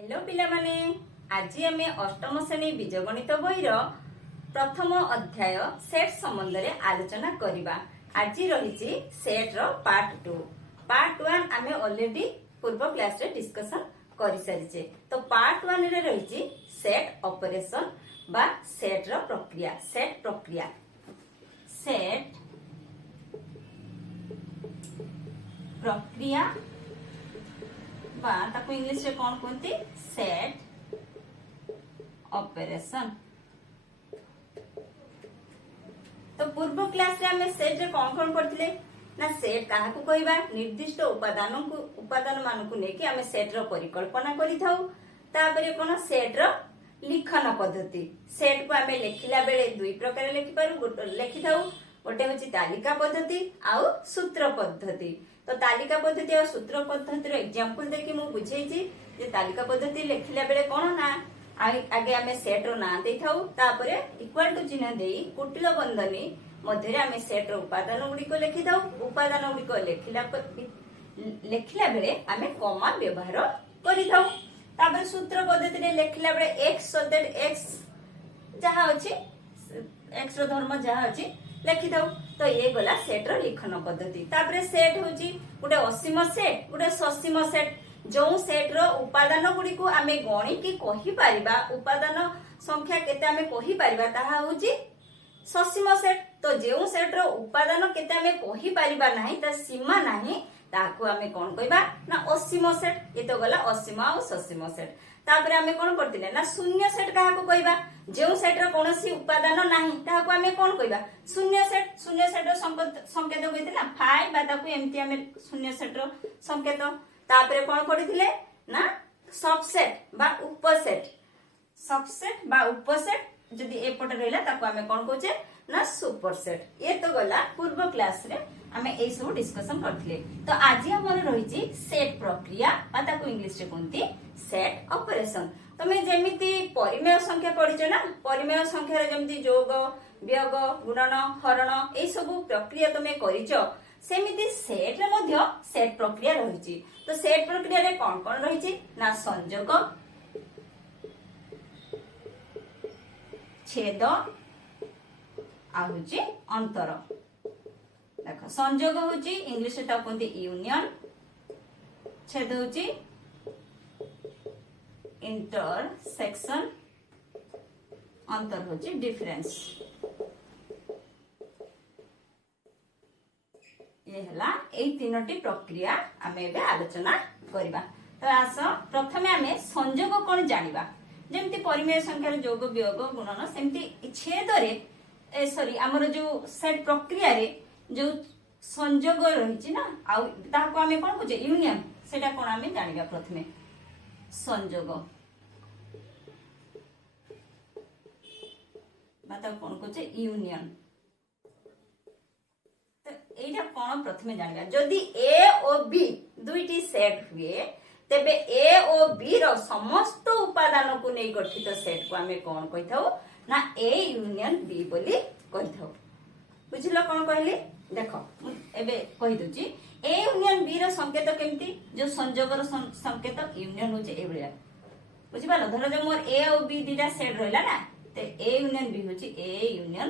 Hello पिला माने आज आम अष्टम श्रेणी बीजगणित बही प्रथम अध्याय सेट संबंध में आलोचना करवा। आज रही सेट रो पार्ट 1 आम ऑलरेडी पूर्व क्लास रे डिस्कशन कर सारी। तो पार्ट 1 रे रही सेट ऑपरेशन बा सेट रो प्रक्रिया सेट प्रक्रिया बा ताको इंग्लिश रे कौन कहते सेट ऑपरेशन। तो पूर्व क्लास रे हमें सेट रे कौन पढ़थिले ना सेट काहा को कहबा निर्दिष्ट उपादान मान को लेके हमें सेट रो परिकल्पना करि थाउ। तापरे कोन सेट रो लिखन पद्धति सेट को हमें लिखिला बेले दुई प्रकार लिखि पारु लिखि थाउ। गोटे होची तालिका पद्धति आउ सूत्र पद्धति। तो तालिका पद्धति और सूत्र पद्धति रो एग्जांपल देखि मु बुझेइछि जे तालिका पद्धति लिखिला बेले कोन ना आगे हमें सेट रो नाम देई थाउ। तापरे इक्वल टू चिन्ह देई कुटिल बंधनी मध्य आम सेट रो उपादान गुड़िक लिखि थाउ। उपादान गुड़िक लिखिला बेले आम कमा व्यवहार करि थाउ। तापर सूत्र पद्धति रे लिखिला बेले x सदेट x जहा अछि x रो धर्म जहा अछि लिखि थाउ। तो ये गला सेट रो लिखन पद्धति। तापर सेट होची गोटे असीम सेट गोटे ससीम सेट। जो सेट रो उपादान गुडी को आमे गणी की कहि परिबा उपादान संख्या केते आमे कहि परिबा ताहा होची ससीम सेट। तो जेउ सेट रो उपादान केते आमे कहि परिबा नाही ता सीमा नाही ताको आमे कोन कहबा ना असीम सेट। ये तो गला असीम और ससीम सेट। तापर आमे कोन करतिले ना शून्य सेट काहा को कहबा जेउ सेट रो कोनोसी उपादान नाही ताको आमे कोन कहबा शून्य सेट रो संकेत होइतिला 5 बा ताको एम्ति आमे शून्य सेट रो संकेत। तापर कोन पढिथिले ना सबसेट बा उपसेट जदि ए पटे रहला ताको आमे कोन कहचे ना सुपरसेट। ये तो गला पूर्व क्लास रे आमे ए सब डिस्कशन करथिले। तो आज हमर रहिछि सेट प्रक्रिया बा ताको इंग्लिश रे कोनती सेट ऑपरेशन। तमे जेमिति परिमेय संख्या पढिଛ ना परिमेय संख्या रे जेमिति जोग वियोग गुणन हरण ए सब प्रक्रिया तमे करिছো सेमिति सेट रे मध्य सेट प्रक्रिया रहिछि। तो सेट प्रक्रिया रे कोन कोन रहिछि ना संयोग छेद आ होछि अंतर। देखो संयोग होछि इंग्लिश रे ता कोनती यूनियन छेद होछि इंटरसेक्शन अंतर होछि डिफरेंस। ये हला एई तीनोटी प्रक्रिया आमे एबे आलोचना करिबा। तो आस प्रथमे आमे संयोग कोन जानिबा जेमति परिमेय संख्या रे जोग वियोग गुणन सेमति छेद रे सॉरी हमर जो सेट प्रक्रिया रे जो संयोग रहिछि ना आ ताको आमे कोन बुझे यूनियन सेटा कोन आमे जानिबा। प्रथमे संयोग मतलब कौन कहचे यूनियन। तो एटा कौन प्रथमे जानिबा जदि ए और बी दुईटी सेट हुए तेबे ए और बी रो समस्त उपादान को नै गठित सेट को हमें कौन कहिथाउ ना ए यूनियन बी बोली कहिथाउ। बुझिलो कौन कहली देखो एबे कहि दोची ए यूनियन बी रो संकेत केमती जो संयोग रो संकेत यूनियन होचे ए बलिया बुझिबालो। धरो जे मोर ए और बी दीटा सेट रहला ना ते ए यूनियन बी होची ए यूनियन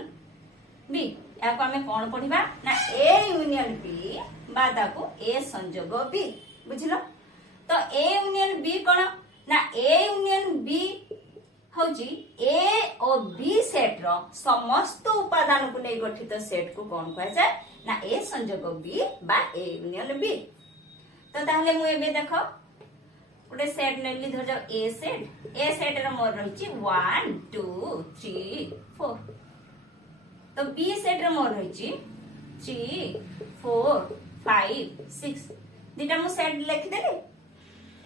बी। या को हमें कौन पढ़िबा ना ए यूनियन बी बा ताको ए संयोग बी। बुझिलो। तो ए यूनियन बी कोन ना ए यूनियन बी होची ए और बी सेट रो समस्त उपादान को नै गठित सेट को कौन कहै जाय ना ए संयोग बी बा ए यूनियन बी। तो ताहले मु एबे देखो गोटे सेट नेली धर जाओ ए सेट रे मोर रहिछि 1 2 3 4। तो बी सेट रे मोर रहिछि 3 4 5 6 दिटा मु सेट लिखि देली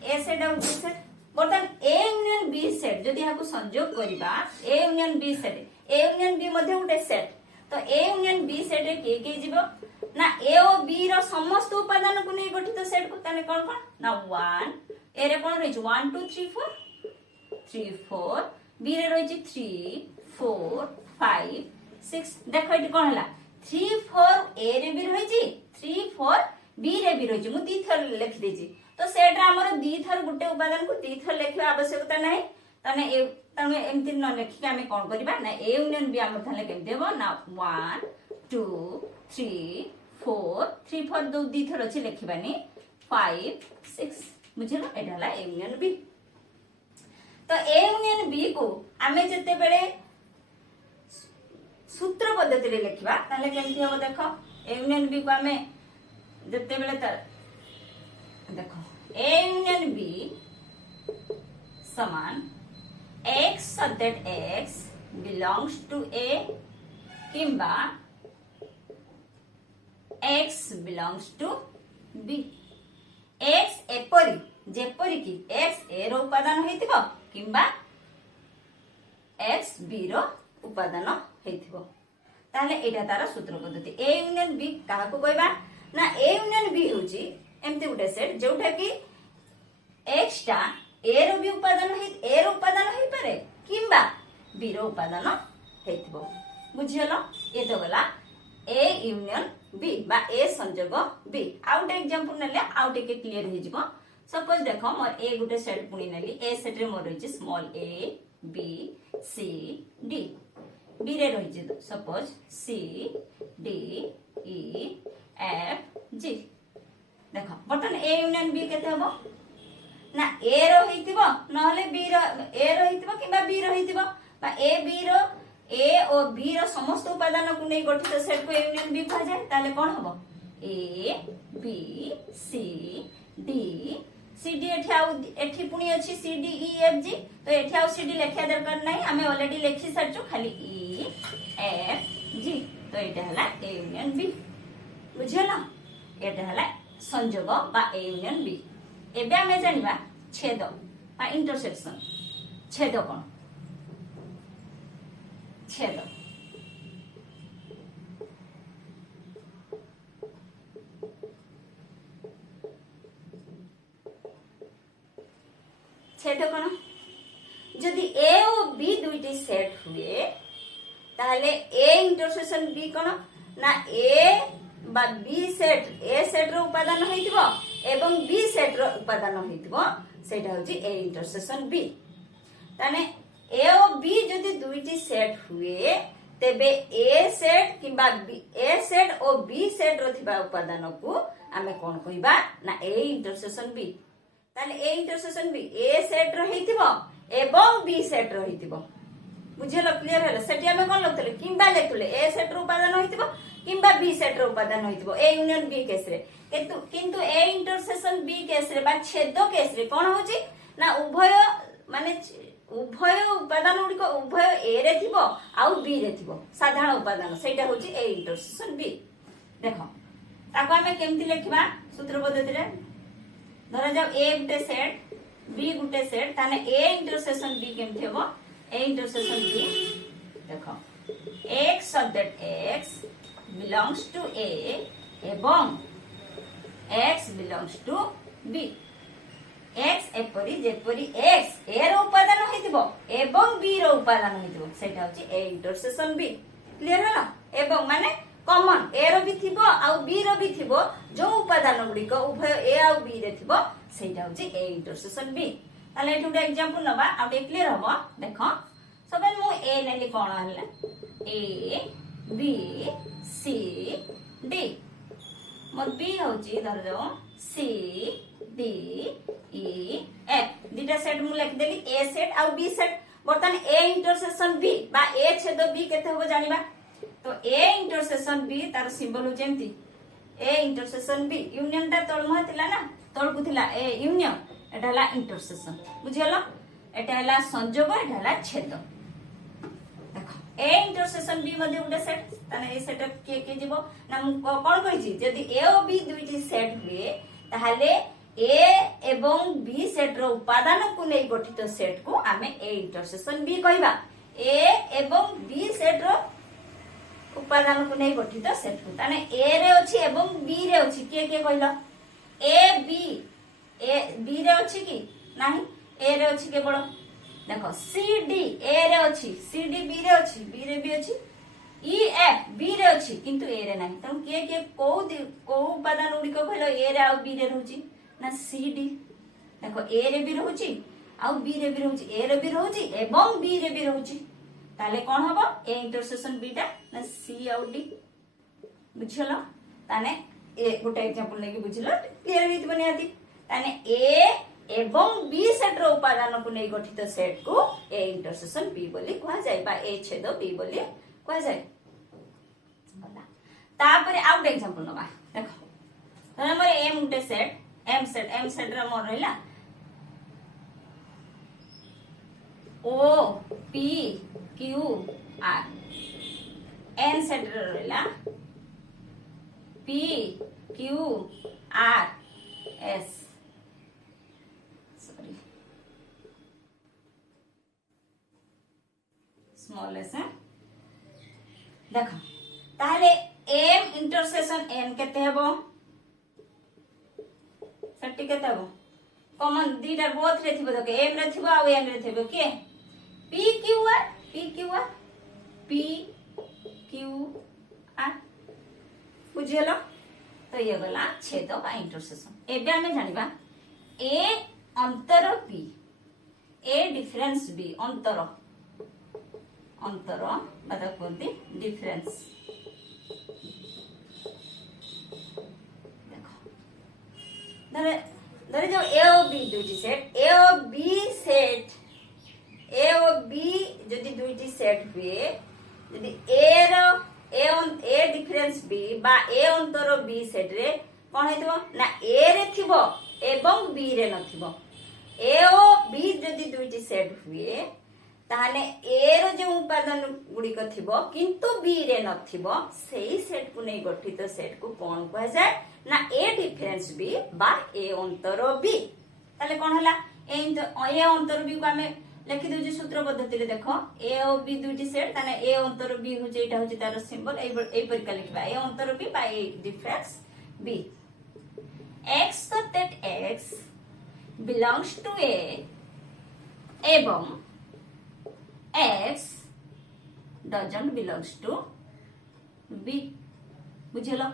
ए सेट और बी सेट। बर्तन ए यूनियन बी सेट जदि हाकु संयोग करिबा A union B set A union B मध्ये गोटे सेट। तो ए यूनियन बी सेट रे के जिवो ना ए और बी रो समस्त उपादान को नै गठित सेट को ताने कोन कोन ना 1 ए रे कोन रहिछि 1 2 3 4 बी रे रहिछि 3 4 5 6। देखो एटी कोन हला 3 4 ए रे भी रहिछि 3 4 बी रे भी रहिछि मु दी थर लिखि देछि तो सेट आमर दी थर गुटे उपादान को दी थर लिखा आवश्यकता नहीं ताने एमती न लिखिक आम कौन करबा ना ए यूनियन बी आमर थाले केमती हेबो ना 1 2 3 4 3 4 दो दी थर अछि लिखिबानी 5 6 बुझिलो एटा हला ए यूनियन बी। तो ए यूनियन बी को आमे जते बेले सूत्र पद्धति रे लिखिबा ताले केमती हेबो देखो ए यूनियन बी को आमे जते बेले देखो ए यूनियन बी समान x so that x belongs to a किंबा x belongs to b x एपरी जेपरी की x a रो उपादान होइतिबो किंबा x b रो उपादान होइतिबो ताले एटा तार सूत्र पद्धति ए यूनियन बी काहा को कहबा ना ए यूनियन बी होची एमती गुटे सेट जोटा की x टा ए रो भी उपादान होई पारे किंबा बी रो उपादान हेतिबो बुझियलो ए तो गला ए यूनियन बी बा ए संयोग बी आउट एग्जांपल नेले आउट के क्लियर हे जिवो सपोज देखो मोर ए गुटे सेट पुनी नेली ए सेट रे मोर रहिछि small a B C d b रे रहिछि suppose c d e f g देखो बटन ए यूनियन बी केते हबो ना ए रो होइतिबो नहले बी रो ए रो होइतिबो किबा बी रो होइतिबो बा ए बी रो ए और बी रो समस्त उपादान को नै गठित सेट को यूनियन बी कहा जाय ताले कोन हबो A B C D C D एठी पुनी अछि सी डी ई एफ जी तो एठी आउ सी डी लेखिया दरकार नै हमें ऑलरेडी लेखि सारचो खाली ई एफ जी तो एटा हला ए यूनियन बी बुझला एटा हला संयोग बा ए यूनियन बी एबे हमें जानिबा छेद बा इंटरसेक्शन छेद कोन छेद छेद कोन जदि ए और बी दुईटी सेट हुए ताहले ए इंटरसेक्शन बी कोन ना ए बा बी सेट ए सेट रो उपादान होइतिबो एवं बी सेट रो उपादान होइतिबो सेटा होची ए इंटरसेक्शन बी ताने ए और बी जदि दुईटी सेट हुए तेबे ए सेट किबा बी ए सेट और बी सेट रो थिबा उपादान को आमे कोन कहिबा ना ए इंटरसेक्शन बी ताने a intersection b a set रो हेतिबो एवं बी सेट रो हेतिबो बुझेलो क्लियर हलो सेटी आमे कोन लखतले किबा लेखतले ए सेट रो उपादान होइतिबो किंबा बी सेट रो उपादान होइतिबो ए यूनियन बी केस रे किंतु ए इंटरसेक्शन बी केस रे बा छेद केस रे कोन होची ना उभय माने उभय उपादान गुडी को उभय ए रे थिबो आउ बी रे थिबो साधारण उपादान सेटा होची ए इंटरसेक्शन बी देखो ताको हमें केमति लेखिबा सूत्र पद्धति रे धरा जाओ ए गुटे सेट बी गुटे सेट ताने ए इंटरसेक्शन बी केमति हेबो ए इंटरसेक्शन बी देखो x so that x belongs to a एवं x belongs to b x एपरी जेपरी x a रो उपादान होइतिबो एवं b रो उपादान होइतिबो सेटा होची a इंटरसेक्शन b क्लियर होला एवं माने कॉमन a रो भी थिबो आ b रो भी थिबो जो उपादान गुडी को उभय a आ b रे थिबो सेटा होची a इंटरसेक्शन b ताले एठुडा एग्जांपल नबा आ क्लियर हबो देखो सबन मु a नेली कोन हला a b c d more b होची धर जाओ c d e f दिटा सेट मु लिख देली a सेट आ b सेट बर्तन a इंटरसेक्शन b बा a छेद b केते होबो जानिबा तो a इंटरसेक्शन b तार सिंबल हो जेमती a इंटरसेक्शन b यूनियन ता तळम हतिला ना तळकु थिला a यूनियन एटा हला इंटरसेक्शन बुझियलो एटा हला संयोग एटा हला छेद देखो a इंटरसेक्शन b मध्ये उडे सेट ताने ए सेटअप के जीवो ना कोन कहिछि जदि a और b दुइटी सेट हुए ताहाले a एवं b सेट रो उपादान को नै गठित सेट को आमे a इंटरसेक्शन b कहबा a एवं b सेट रो उपादान को नै गठित सेट को ताने a रे अछि एवं b रे अछि के कहलो a b रे अछि कि नाही a रे अछि केवल देखो c d a रे अछि c d b रे अछि b रे भी अछि e f b रे अछि किंतु a रे नाही त के को उपादान उडी को कहलो a रे आ b रे रहउची ना सी डी देखो ए रे भी रहउची आउ बी रे भी रहउची ए रे भी रहउची एवं बी रे भी रहउची ताले कोन हबो ए इंटरसेक्शन बी टा ना सी आउ डी बुझिलो ताने ए गोटे एग्जांपल लेके बुझिलो क्लियर हित बनियाती ताने ए एवं बी सेट रो उपादान को नै गठित सेट को ए इंटरसेक्शन बी बोली कहा जाय बा ए छेद बी बोली कहा जाय तापरे आउट एग्जांपल नबा देखो तो हमर एम गुटे सेट एम सेट रे मोर रहला ओ P Q R N set रे रहला P Q R S sorry small S है देखो ताले एम इंटरसेक्शन एन केते हेबो सेटी केते हेबो कॉमन दीटा बोथ रे थिबो देखो एम रे थिबो आ एन रे थिबो के p Q r p Q r बुझियलो तो ये गला छेद बा इंटरसेक्शन एबे हमें जानिबा ए अंतर बी ए डिफरेंस बी अंतर मतलब कोनती डिफरेंस धरे जो ए और बी दुईटी सेट ए और बी जदि दुईटी सेट हुए जदि ए डिफरेंस बी बा ए अंतर बी सेट रे कोन हेतबो ना ए रे थिबो एवं बी रे नथिबो ए और बी जदि दुईटी सेट हुए ताहले ए रो जो उपादान गुडी को थिबो किंतु बी रे नथिबो सेही सेट को नै गठित सेट को कोन कह जाय ना ए डिफरेंस बी बा ए अंतर बी ताले कोन हला ए अंतर बी को हमें लिखि दउजी सूत्र पद्धति रे देखो ए और बी दुईटी सेट ताने ए अंतर बी हो जेटा हो तार सिंबल ए परिका लिखबा ए अंतर बी बा a difference b x so that x belongs to a एवं x doesn't belongs to b बुझलो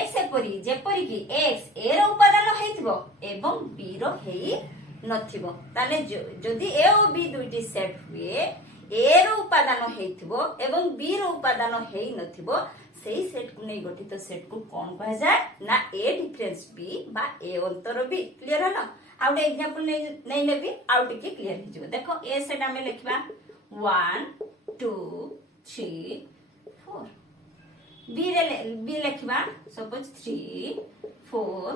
x एपरी जेपरी कि x a रो उपादान हेतिबो एवं b रो हेई नथिबो ताले जदि a और b दुईटी सेट हुए a रो उपादान हेतिबो एवं b रो उपादान हेई नथिबो सेही सेट को नै गठित सेट को कोन कह जाय ना a डिफरेंस b बा a अंतर b क्लियर है ना आउट एग्जांपल नै नेबी आउट के क्लियर हो जिवो देखो a सेट हमें लिखबा 1 2 3 4 बी लिखबा सपोज 3 4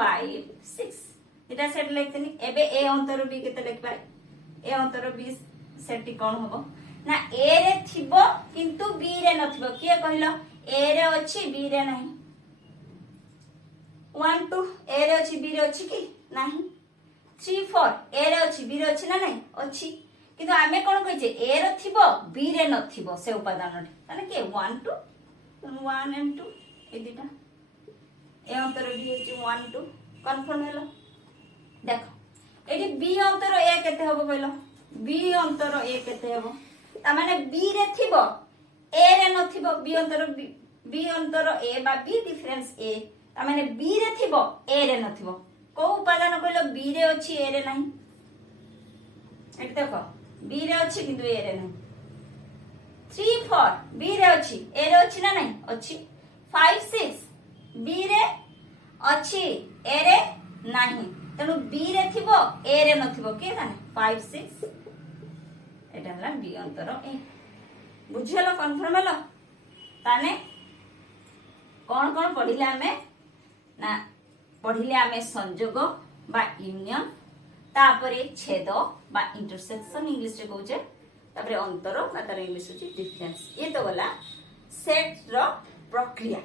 5 6 इटा सेट लिखतनी एबे ए अंतर बी केते लिखबा ए अंतर बी सेट कोन होबो ना ए रे थिबो किंतु बी रे नथिबो के कहलो ए रे अछि बी रे नाही 1 2 ए रे अछि बी रे अछि कि नाही 3 4 ए रे अछि बी रे अछि ना नाही अछि किंतु आमे कोन कहै ए रे थिबो बी रे नथिबो से उपादान ताने के 1 2 1 and 2 ए दिटा ए अंतर बी अछि 1 2 कन्फर्म हेलो देखो एडी बी अंतर ए केते हबो कहलो बी अंतर ए केते हबो ता माने बी रे थिबो ए रे नथिबो बी अंतर ए बा बी डिफरेंस ए ता माने बी रे थिबो ए रे नथिबो को उपादान कहलो बी रे अछि ए रे नाही एटी देखो बी रे अछि किंतु ए रे नाही 3 4 बी रे अछि ए रे अछि ना नाही अछि 5 6 बी रे अछि ए रे नाही तनु बी रे थिबो ए रे नथिबो के जाने 5 6 एटा हला बी अंतर ए बुझियलो कन्फर्म हलो ताने कोन कोन पढिले हमें ना पढिले हमें संयोग बा यूनियन तापरे छेद बा इंटरसेक्शन इंग्लिश रे कहूचे तापरे अंतर बा तार इंग्लिश होची डिफरेंस ये तो गला सेट रो प्रक्रिया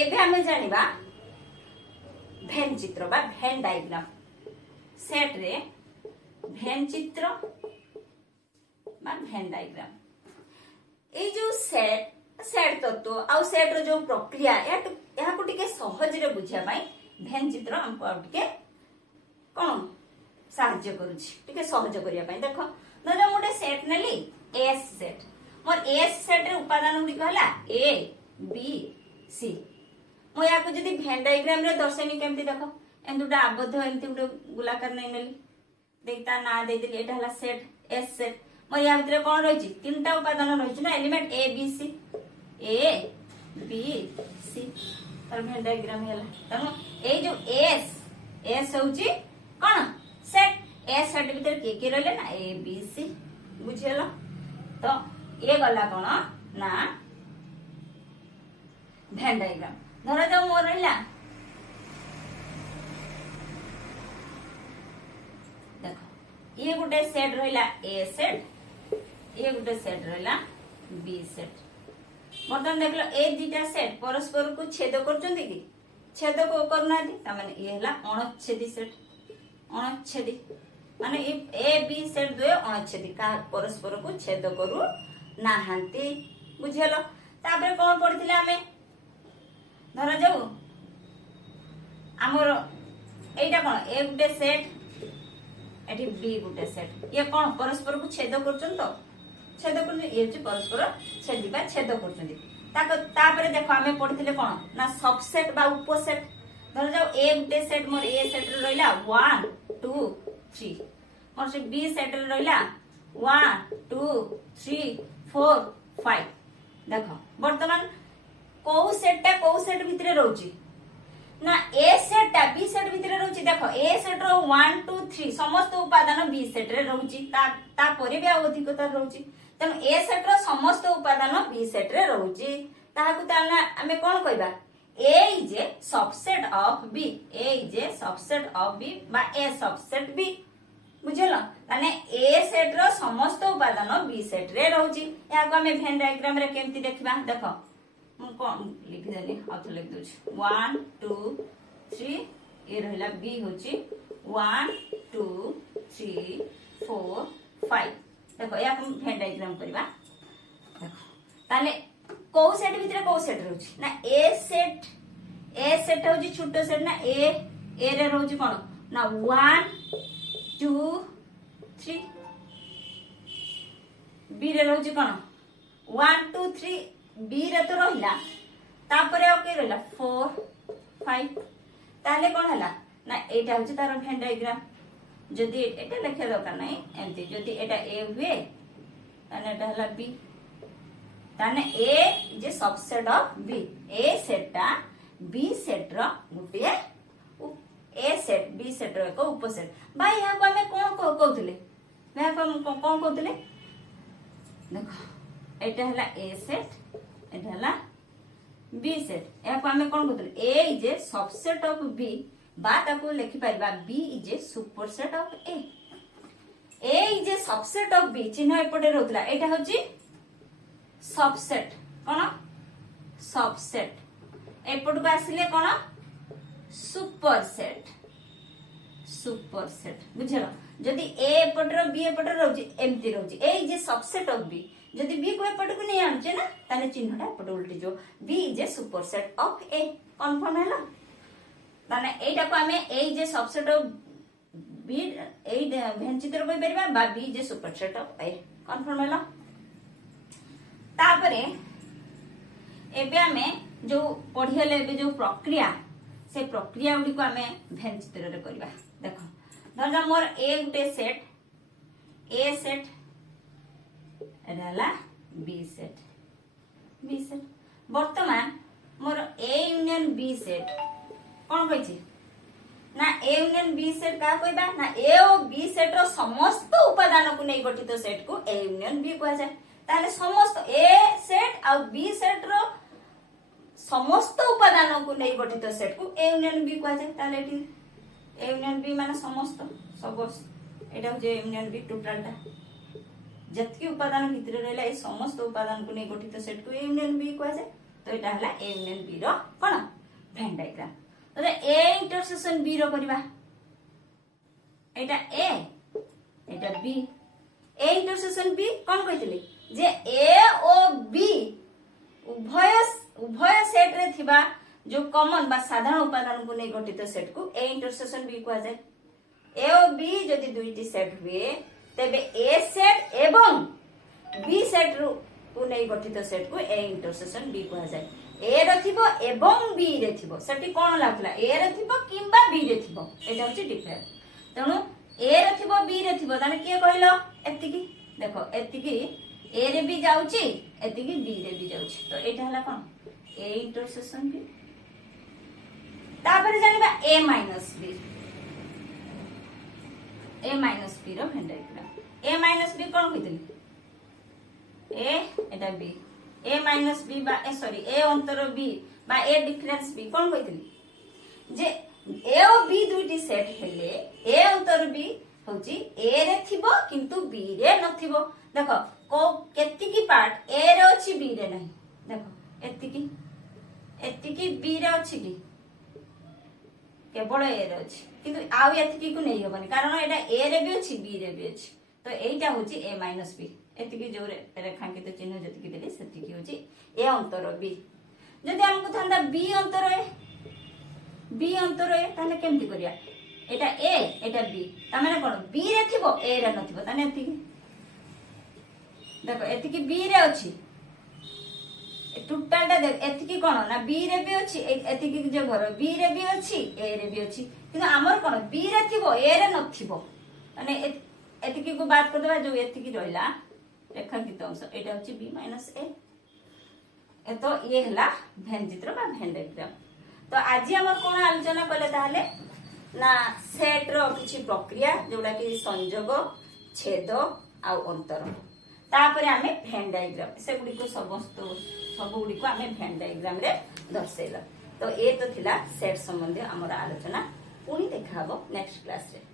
एबे हमें जानिबा भेन चित्र बा भेन डायग्राम सेट रे भेन चित्र बा भेन डायग्राम ए जो सेट तत्व आउ सेट रो जो प्रक्रिया या को टिके सहज रे बुझिया पई भेन चित्र हमको आ टिके कोन साहाय्य करूची टिके सहज करिया पई देखो न मोटे सेट नेली एस सेट मोर एस सेट रे उपादान गुडी कहला ए बी सी मु या को जदी भेन डायग्राम रे दर्शनी केमती देखो एम दुटा आबद्ध एमती गुटे गोलाकार नै नेली देखता ना दे देली एटा हला सेट एस सेट मोर या भितर कोन रहिछि तीनटा उपादान रहिछि ना एलिमेंट ए बी सी तार भेन डायग्राम हेला तनो ए जो एस होउछि कोन सेट ए सेट भितर के रहले ना ए बी सी बुझियलो तो ये गला कोन ना भेन डायग्राम धरा जाऊ मोर रहला देखो ये गुटे सेट रहला ए सेट ये गुटे सेट रहला बी सेट बर्तमान देखलो ए दुटा सेट परस्पर को छेद करचंदी कि छेद को करना दी त माने ये हला अणच्छेदी सेट अणच्छेदी माने ए बी सेट दुए अणच्छेदी का परस्पर को छेद करू नाहांती बुझियलो तापर कोन पढिथिले आमे धरा जाऊ हमर एटा कोन ए गुटे सेट एठी बी गुटे सेट ये कोन परस्पर को छेद करचन तो छेद कर ये जे परस्पर छेदिबा छेद करचंदी तापर देखो आमे पढिथिले कोन ना सबसेट बा उपसेट धर जाओ ए गुटे सेट मोर ए सेट रे रहला 1 2 3 मोर से बी सेट रे रहला 1 2 3 4 5 देखो वर्तमान को सेट भितरे रहउची ना ए सेट ता बी सेट भितरे रहउची देखो ए सेट रो 1 2 3 समस्त उपादान बी सेट रे रहउची ता परे भी अधिकता रहउची तनो ए सेट रो समस्त उपादान बी सेट रे रहउची ताहाकु ताना हमें कोन कहबा a is a subset of b a is a subset of b बा ए सबसेट बी बुझलो माने ए सेट रो समस्त उपादान बी सेट रे रहउची याको हमें भेन डायग्राम रे केमती देखबा देखो मु कोन लिखि देली आथु लिख दोछ 1 2 3 ए रहला बी होची 1 2 3 4 5 देखो या हम भेन डायग्राम करबा देखो ताले को सेट भितरे को सेट रहउची ना ए सेट होची छोटो सेट ना ए रे रहउची कोन ना 1 2 3 बी रे रहउची कोन 1 2 3 बी रे तो रहिला तापरे ओके रहिला 4 5 ताले कोन हला ना एटा होची तार भेन डायग्राम जदी एटा लिखे दरकार नै एमती जदी एटा ए हुए ताने एटा हला बी ताने ए जे सबसेट ऑफ बी ए सेटटा बी सेट रो गुटे ए सेट बी सेट रो एक उपसेट भाई या को हमें कोन कहउतले मैं कोन कहउतले देखो एटा हला ए सेट एटा हला बी सेट या को हमें कोन कहउतले a is a subset of b बा ताको लिखि परबा b is a superset of a is a subset of b चिन्ह एपटे रहउतला एटा होची सबसेट कोन सबसेट एपट को आसिले कोन सुपरसेट बुझलो जदी ए एपट रो बी एपट रहउची एमती रहउची a is a subset of b जदी बी को एपट को नै आनचे ना ताने चिन्हटा एपट उल्टी जो b is a superset of a confirm हैला ताने एटा को हमें a is a subset of b a Venn चित्र को परबा बा b is a superset of a confirm हैला तापरे एबे हमें जो पढियले एबे जो प्रक्रिया से प्रक्रिया गुडी को हमें भेन चित्र रे करबा देखो धरजा मोर ए गुटे सेट एडाला बी सेट वर्तमान मोर ए यूनियन बी सेट कोन कहछि ना ए यूनियन बी सेट का कहबा ना ए और बी सेट रो समस्त उपादान को नै गठित सेट को ए यूनियन बी कहै जाय ताले समस्त ए सेट और बी सेट रो समस्त उपादान को नै गठित सेट को ए यूनियन बी कहै जाय ताले एटी ए यूनियन बी माने समस्त सब एटा जे यूनियन बी टोटलटा जतकी उपादान भितर रहला ए समस्त उपादान को नै गठित सेट को ए यूनियन बी कहै जाय तो एटा हला ए यूनियन बी रो कोन भेन डायग्राम तो ए इंटरसेक्शन बी रो करबा एटा ए एटा बी ए इंटरसेक्शन बी कोन कहितले जे ए और बी उभय सेट रे थिबा जो कॉमन बा साधारण उपादान को नै गठित सेट को ए इंटरसेक्शन बी कहै जाय ए और बी जदि दुईटी सेट हुए तबे ए सेट एवं बी सेट को नै गठित सेट को ए इंटरसेक्शन बी कहै जाय ए रे थिबो एवं बी रे थिबो सेठी कोन लागला ए रे थिबो किंबा बी रे थिबो एटा होची डिफरेंस तेणु ए रे थिबो बी रे थिबो ताने के कहलो एतिकी देखो एतिकी ए रे भी जाउची एतिकी बी रे भी जाउची तो एटा हला कोन ए इंटरसेक्शन बी तापर जानिबा ए माइनस बी रो Venn diagram a minus b कोन कहितली ए एटा बी ए माइनस बी बा ए सॉरी ए अंतर बी बा ए डिफरेंस बी कोन कहितली जे ए और बी दुईटी सेट हेले ए अंतर बी होची ए रे थिबो किंतु बी रे नथिबो देखो को केतिकी पार्ट ए रे अछि बी रे नहीं देखो एतिकी बी रे अछि की केवल ए रे अछि किंतु आउ एतिकी को नहीं होबनी कारण एटा ए रे भी अछि बी रे भी अछि तो एटा होची ए माइनस बी एतिकी जो रेखांकित चिन्ह जतिकी देली सेतिकी होची ए अंतर बी जदि हमको थांदा बी अंतर ए ताले केमति करिया एटा ए एटा बी ता माने कोन बी रे थिबो ए रे नथिबो ताने एतिकी देखो एतिकी बी रे अछि टोटल टा देख एतिकी कोन ना बी रे भी अछि एतिकी जो घर बी रे भी अछि ए रे भी अछि किंतु हमर कोन बी रे थिबो ए रे नथिबो माने एतिकी को बात कर देबा जो एतिकी रहला रेखांकित अंश एटा होची बी माइनस ए तो ये हला भेन चित्र बा भेन डायग्राम तो आज हम कोन आलोचना कले ताहले ना सेट रो किछि प्रक्रिया जोडा कि संयोग छेद आ अंतर तापरे आमे भेन डायग्राम से गुडी को समस्त सब गुडी को आमे भेन डायग्राम रे दर्शैला तो ए तो थिला सेट संबंधी हमर आलोचना पुनी देखाबो नेक्स्ट क्लास रे।